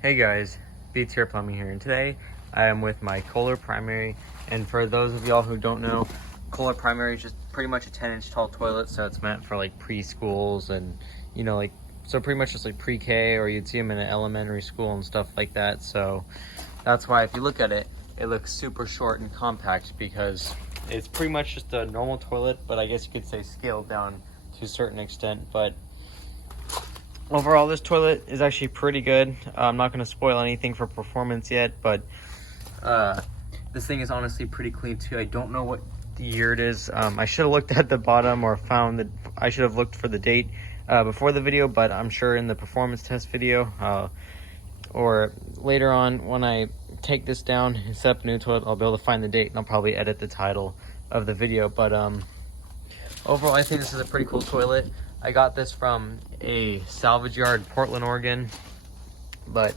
Hey guys, Beats Here Plumbing here, and today I am with my Kohler primary. And for those of y'all who don't know, Kohler primary is just pretty much a 10-inch tall toilet, so it's meant for like preschools and so pretty much just like pre-K, or you'd see them in an elementary school and stuff like that. So that's why if you look at it, it looks super short and compact, because it's pretty much just a normal toilet, but I guess you could say scaled down to a certain extent. But overall, this toilet is actually pretty good. I'm not going to spoil anything for performance yet, but this thing is honestly pretty clean too. I don't know what year it is. I should have looked at the bottom, or found that I should have looked for the date before the video, but I'm sure in the performance test video or later on when I take this down and set up a new toilet, I'll be able to find the date, and I'll probably edit the title of the video. But overall, I think this is a pretty cool toilet. I got this from a salvage yard in Portland, Oregon. But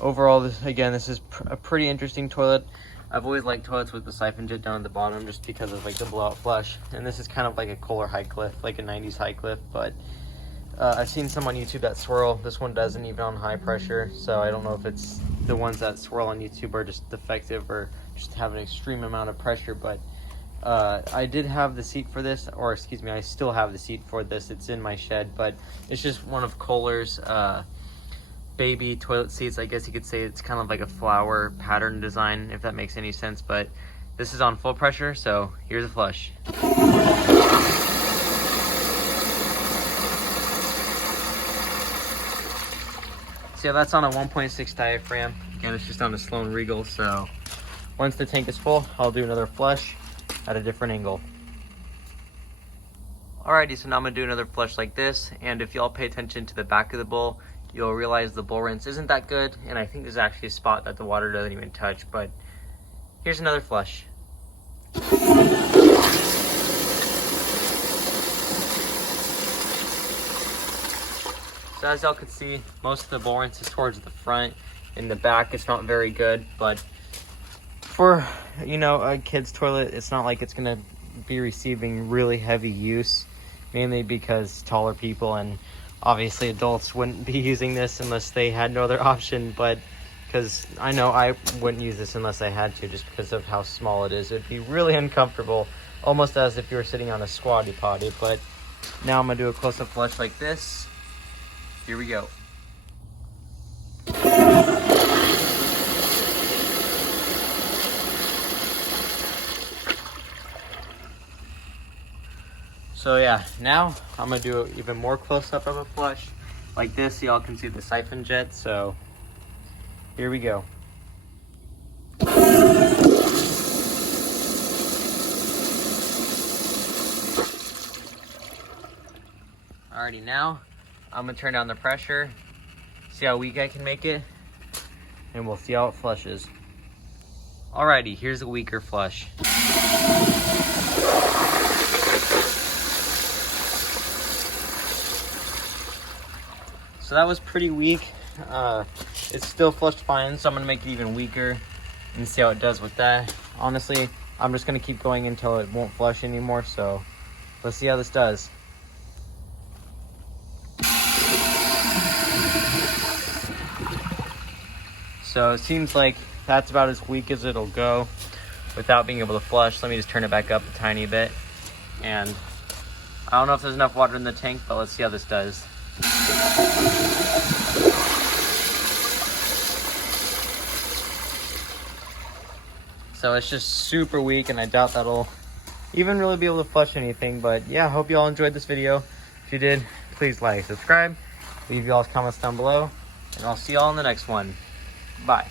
overall, this is a pretty interesting toilet. I've always liked toilets with the siphon jet down at the bottom, just because of like the blowout flush. And this is kind of like a Kohler high cliff, like a 90s high cliff. But I've seen some on YouTube that swirl. This one doesn't, even on high pressure. So I don't know if it's the ones that swirl on YouTube are just defective, or just have an extreme amount of pressure. But I did have the seat for this, or excuse me, I still have the seat for this. It's in my shed, but it's just one of Kohler's baby toilet seats. I guess you could say it's kind of like a flower pattern design, if that makes any sense. But this is on full pressure, so here's a flush. So that's on a 1.6 diaphragm. Again, it's just on a Sloan Regal. So once the tank is full, I'll do another flush at a different angle. Alrighty, so now I'm gonna do another flush like this, and if y'all pay attention to the back of the bowl, you'll realize the bowl rinse isn't that good, and I think there's actually a spot that the water doesn't even touch. But here's another flush. So as y'all can see, most of the bowl rinse is towards the front. In the back, it's not very good, but for a kid's toilet, it's not like it's gonna be receiving really heavy use, mainly because taller people and obviously adults wouldn't be using this unless they had no other option. But because I know I wouldn't use this unless I had to, just because of how small it is. It'd be really uncomfortable, almost as if you were sitting on a squatty potty. But now I'm gonna do a close-up flush like this. Here we go. So yeah, now I'm gonna do even more close-up of a flush like this, so y'all can see the siphon jet. So here we go. Alrighty, now I'm gonna turn down the pressure, see how weak I can make it, and we'll see how it flushes. Alrighty, here's a weaker flush. So that was pretty weak. It's still flushed fine, so I'm gonna make it even weaker and see how it does with that. Honestly, I'm just gonna keep going until it won't flush anymore, so let's see how this does. So it seems like that's about as weak as it'll go without being able to flush. Let me just turn it back up a tiny bit. And I don't know if there's enough water in the tank, but let's see how this does. So it's just super weak, and I doubt that'll even really be able to flush anything. But yeah, I hope you all enjoyed this video. If you did, please like, subscribe, leave y'all's comments down below, and I'll see y'all in the next one. Bye.